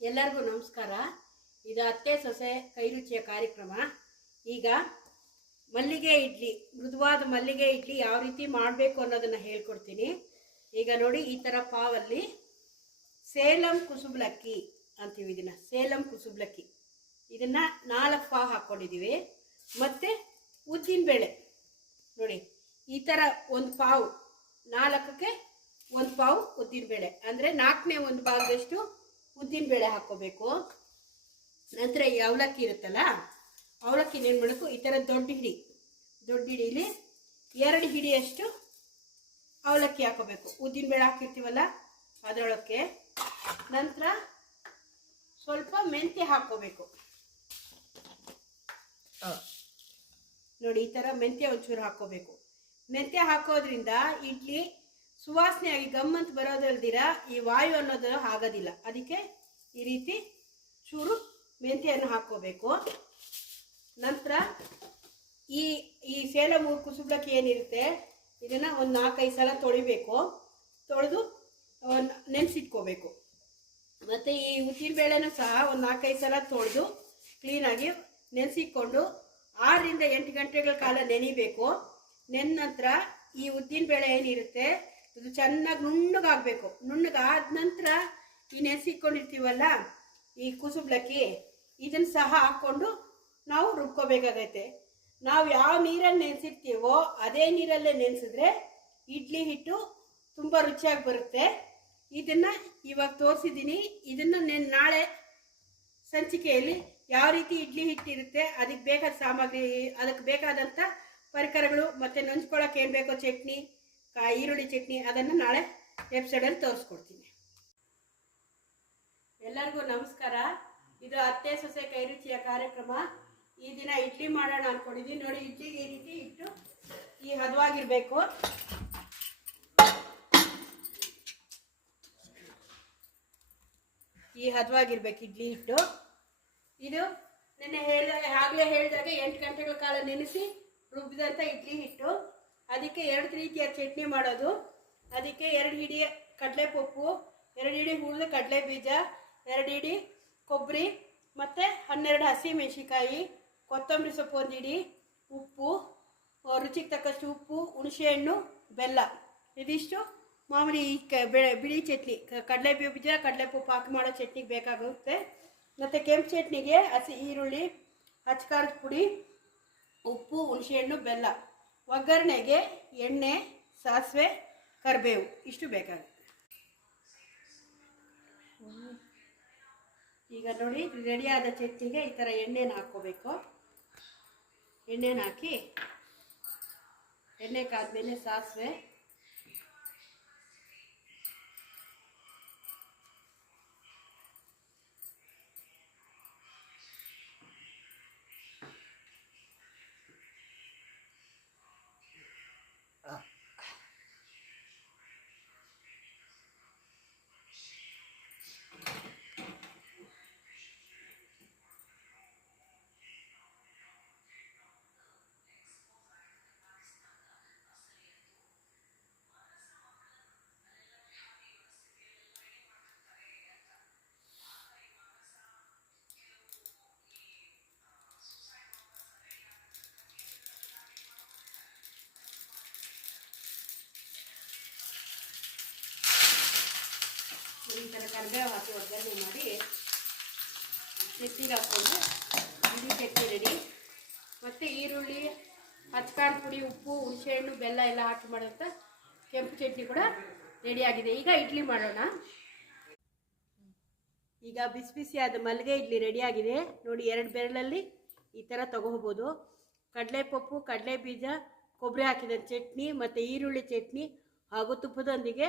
ಎಲ್ಲರಿಗೂ ನಮಸ್ಕಾರ. ಇದು ಅತ್ತೆ ಸೊಸೆ ಕೈರುಚಿಯ ಕಾರ್ಯಕ್ರಮ. ಈಗ ಮಲ್ಲಿಗೆ ಇಡ್ಲಿ, ಮೃದುವಾದ ಮಲ್ಲಿಗೆ ಇಡ್ಲಿ ಯಾವ ರೀತಿ ಮಾಡಬೇಕು ಅನ್ನೋದನ್ನು ಹೇಳ್ಕೊಡ್ತೀನಿ. ಈಗ ನೋಡಿ, ಈ ಥರ ಪಾವಲ್ಲಿ ಸೇಲಂ ಕುಸುಬ್ಲಕ್ಕಿ ಅಂತೀವಿ. ಇದನ್ನು ಸೇಲಂ ಕುಸುಬ್ಲಕ್ಕಿ, ಇದನ್ನು 4 ಪಾವ್ ಹಾಕ್ಕೊಂಡಿದ್ದೀವಿ. ಮತ್ತು ಉದ್ದಿನಬೇಳೆ ನೋಡಿ, ಈ ಥರ 1 ಪಾವ್, 4ಕ್ಕೆ 1 ಪಾವ್ ಉದ್ದಿನಬೇಳೆ, ಅಂದರೆ 4ನೇ 1 ಭಾಗದಷ್ಟು ಉದ್ದಿನಬೇಳೆ ಹಾಕ್ಕೋಬೇಕು. ನಂತರ ಈ ಅವಲಕ್ಕಿ ಇರುತ್ತಲ್ಲ, ಅವಲಕ್ಕಿ ಏನು ಮಾಡಬೇಕು, ಈ ಥರ ದೊಡ್ಡ ಹಿಡೀಲಿ 2 ಹಿಡಿಯಷ್ಟು ಅವಲಕ್ಕಿ ಹಾಕೋಬೇಕು. ಉದ್ದಿನಬೇಳೆ ಹಾಕಿರ್ತೀವಲ್ಲ ಅದರೊಳಕ್ಕೆ. ನಂತರ ಸ್ವಲ್ಪ ಮೆಂತ್ಯ ಹಾಕ್ಕೋಬೇಕು ನೋಡಿ, ಈ ಥರ ಮೆಂತ್ಯ ಒಂಚೂರು ಹಾಕ್ಕೋಬೇಕು. ಮೆಂತ್ಯ ಹಾಕೋದ್ರಿಂದ ಇಡ್ಲಿ ಸುವಾಸನೆಯಾಗಿ ಗಮ್ಮಂತ ಬರೋದಲ್ದಿರ ಈ ವಾಯು ಅನ್ನೋದು ಆಗೋದಿಲ್ಲ. ಅದಕ್ಕೆ ಈ ರೀತಿ ಚೂರು ಮೆಂತ್ಯವನ್ನು ಹಾಕ್ಕೋಬೇಕು. ನಂತರ ಈ ಸೇಲಂ ಕುಸುಬ್ಲಕ್ಕಿ ಏನಿರುತ್ತೆ, ಇದನ್ನು ಒಂದು 4-5 ಸಲ ತೊಳಿಬೇಕು. ತೊಳೆದು ನೆನೆಸಿಟ್ಕೋಬೇಕು. ಮತ್ತು ಈ ಉದ್ದಿನಬೇಳೆನೂ ಸಹ ಒಂದು 4-5 ಸಲ ತೊಳೆದು ಕ್ಲೀನಾಗಿ ನೆನೆಸಿಕೊಂಡು 6ರಿಂದ 8 ಗಂಟೆಗಳ ಕಾಲ ನೆನಿಬೇಕು. ನೆನ ನಂತರ ಈ ಉದ್ದಿನಬೇಳೆ ಏನಿರುತ್ತೆ ಇದು ಚೆನ್ನಾಗಿ ನುಣ್ಣಗಾಗಬೇಕು. ನುಣ್ಣಗಾದ ನಂತರ ಈ ನೆನೆಸಿಟ್ಕೊಂಡಿರ್ತೀವಲ್ಲ ಈ ಕುಸುಬ್ಲಕ್ಕಿ, ಇದನ್ನು ಸಹ ಹಾಕ್ಕೊಂಡು ನಾವು ರುಬ್ಕೋಬೇಕಾಗೈತೆ. ನಾವು ಯಾವ ನೀರಲ್ಲಿ ನೆನೆಸಿರ್ತೀವೋ ಅದೇ ನೀರಲ್ಲೇ ನೆನೆಸಿದ್ರೆ ಇಡ್ಲಿ ಹಿಟ್ಟು ತುಂಬ ರುಚಿಯಾಗಿ ಬರುತ್ತೆ. ಇದನ್ನು ಇವಾಗ ತೋರಿಸಿದ್ದೀನಿ. ಇದನ್ನು ನಾಳೆ ಸಂಚಿಕೆಯಲ್ಲಿ ಯಾವ ರೀತಿ ಇಡ್ಲಿ ಹಿಟ್ಟಿರುತ್ತೆ, ಅದಕ್ಕೆ ಬೇಕಾದ ಸಾಮಗ್ರಿ, ಅದಕ್ಕೆ ಬೇಕಾದಂಥ ಪರಿಕರಗಳು ಮತ್ತು ನಂಚ್ಕೊಳ್ಳೋಕೆ ಏನು ಬೇಕೋ ಚಟ್ನಿ, ಈರುಳ್ಳಿ ಚಟ್ನಿ, ಅದನ್ನು ನಾಳೆ ಎಪಿಸೋಡಲ್ಲಿ ತೋರಿಸ್ಕೊಡ್ತೀನಿ. ಎಲ್ಲರಿಗೂ ನಮಸ್ಕಾರ. ಇದು ಅತ್ತೆ ಸೊಸೆ ಕೈರುಚಿಯ ಕಾರ್ಯಕ್ರಮ. ಈ ದಿನ ಇಡ್ಲಿ ಮಾಡೋಣ ಅಂದ್ಕೊಂಡಿದ್ದೀನಿ. ನೋಡಿ, ಇಡ್ಲಿಗೆ ಈ ರೀತಿ ಇಟ್ಟು ಈ ಹದವಾಗಿರಬೇಕು. ಈ ಹದವಾಗಿರ್ಬೇಕು ಇಡ್ಲಿ ಹಿಟ್ಟು. ಇದು ನೆನ್ನೆ ಆಗಲೇ ಹೇಳಿದಾಗ 8 ಗಂಟೆಗಳ ಕಾಲ ನೆನೆಸಿ ರುಬ್ಬಿದಂಥ ಇಡ್ಲಿ ಹಿಟ್ಟು. ಅದಕ್ಕೆ 2 ರೀತಿಯ ಚಟ್ನಿ ಮಾಡೋದು. ಅದಕ್ಕೆ 2 ಹಿಡಿ ಕಡಲೆಪಪ್ಪು, 2 ಹಿಡಿ ಹುರಿದ ಕಡಲೆ ಬೀಜ, 2 ಹಿಡಿ ಕೊಬ್ಬರಿ, ಮತ್ತು 12 ಹಸಿಮೆಣಸಿಕಾಯಿ, ಕೊತ್ತಂಬರಿ ಸೊಪ್ಪು 1 ಹಿಡಿ, ಉಪ್ಪು, ರುಚಿಗೆ ತಕ್ಕಷ್ಟು ಉಪ್ಪು, ಹುಣಸೆಹಣ್ಣು, ಬೆಲ್ಲ. ಇದಿಷ್ಟು ಮಾಮೂಲಿ ಬಿಳಿ ಚಟ್ನಿ, ಕಡಲೆ ಬೀಜ ಕಡಲೆಪಪ್ಪು ಹಾಕಿ ಮಾಡೋ ಚಟ್ನಿಗೆ ಬೇಕಾಗುತ್ತೆ. ಮತ್ತು ಕೆಂಪು ಚಟ್ನಿಗೆ ಹಸಿ ಈರುಳ್ಳಿ, ಅಚ್ಕಾರದ ಪುಡಿ, ಉಪ್ಪು, ಹುಣಸೆಹಣ್ಣು, ಬೆಲ್ಲ. ಒಗ್ಗರಣೆಗೆ ಎಣ್ಣೆ, ಸಾಸಿವೆ, ಕರಿಬೇವು ಇಷ್ಟು ಬೇಕಾಗುತ್ತೆ. ಈಗ ನೋಡಿ, ರೆಡಿಯಾದ ಚಟ್ನಿಗೆ ಈ ಥರ ಎಣ್ಣೆನ ಹಾಕ್ಕೋಬೇಕು. ಎಣ್ಣೆನ ಹಾಕಿ, ಎಣ್ಣೆ ಕಾದ್ಮೇಲೆ ಸಾಸಿವೆ, ಈ ಥರ ಕರಿಬೇವು ಹಾಕಿ ಒಗ್ಗರಣೆ ಮಾಡಿ ಚಟ್ನಿಗೆ ಹಾಕ್ಕೊಂಡು ಇಡೀ ಚಟ್ನಿ ರೆಡಿ. ಮತ್ತು ಈರುಳ್ಳಿ, ಅಚ್ಕಾರದ ಪುಡಿ, ಉಪ್ಪು, ಹುಣಸೆಹಣ್ಣು, ಬೆಲ್ಲ ಎಲ್ಲ ಹಾಕಿ ಮಾಡೋಂಥ ಕೆಂಪು ಚಟ್ನಿ ಕೂಡ ರೆಡಿಯಾಗಿದೆ. ಈಗ ಇಡ್ಲಿ ಮಾಡೋಣ. ಈಗ ಬಿಸಿ ಬಿಸಿಯಾದ ಮಲ್ಲಿಗೆ ಇಡ್ಲಿ ರೆಡಿಯಾಗಿದೆ ನೋಡಿ. 2 ಬೆರಳಲ್ಲಿ ಈ ಥರ ತಗೋಬೋದು. ಕಡಲೆಪಪ್ಪು, ಕಡಲೆ ಬೀಜ, ಕೊಬ್ಬರಿ ಹಾಕಿದ ಚಟ್ನಿ ಮತ್ತು ಈರುಳ್ಳಿ ಚಟ್ನಿ ಹಾಗೂ ತುಪ್ಪದೊಂದಿಗೆ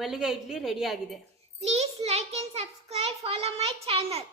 ಮಲ್ಲಿಗೆ ಇಡ್ಲಿ ರೆಡಿಯಾಗಿದೆ. Please like and subscribe, follow my channel.